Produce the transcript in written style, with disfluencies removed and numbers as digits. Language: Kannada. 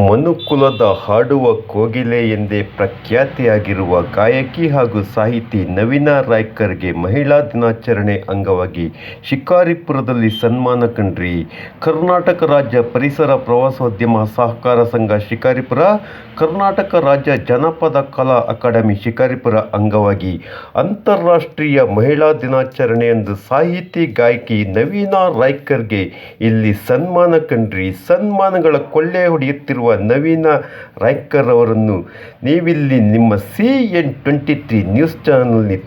ಮನುಕುಲದ ಹಾಡುವ ಕೋಗಿಲೆ ಎಂದೇ ಪ್ರಖ್ಯಾತಿಯಾಗಿರುವ ಗಾಯಕಿ ಹಾಗೂ ಸಾಹಿತಿ ನವೀನಾ ರಾಯ್ಕರ್ಗೆ ಮಹಿಳಾ ದಿನಾಚರಣೆ ಅಂಗವಾಗಿ ಶಿಕಾರಿಪುರದಲ್ಲಿ ಸನ್ಮಾನ ಕಂಡ್ರಿ. ಕರ್ನಾಟಕ ರಾಜ್ಯ ಪರಿಸರ ಪ್ರವಾಸೋದ್ಯಮ ಸಹಕಾರ ಸಂಘ ಶಿಕಾರಿಪುರ, ಕರ್ನಾಟಕ ರಾಜ್ಯ ಜಾನಪದ ಕಲಾ ಅಕಾಡೆಮಿ ಶಿಕಾರಿಪುರ ಅಂಗವಾಗಿ ಅಂತಾರಾಷ್ಟ್ರೀಯ ಮಹಿಳಾ ದಿನಾಚರಣೆಯಂದು ಸಾಹಿತಿ ಗಾಯಕಿ ನವೀನಾ ರಾಯ್ಕರ್ಗೆ ಇಲ್ಲಿ ಸನ್ಮಾನ ಕಂಡ್ರಿ. ಸನ್ಮಾನಗಳ ಕೊಳ್ಳೆ ಹೊಡೆಯುತ್ತಿರುವ ನವೀನಾ ರಾಯ್ಕರ್ ಅವರನ್ನು ನೀವಿಲ್ಲಿ ನಿಮ್ಮ CN23 ನ್ಯೂಸ್ ಚಾನೆಲ್ನಲ್ಲಿ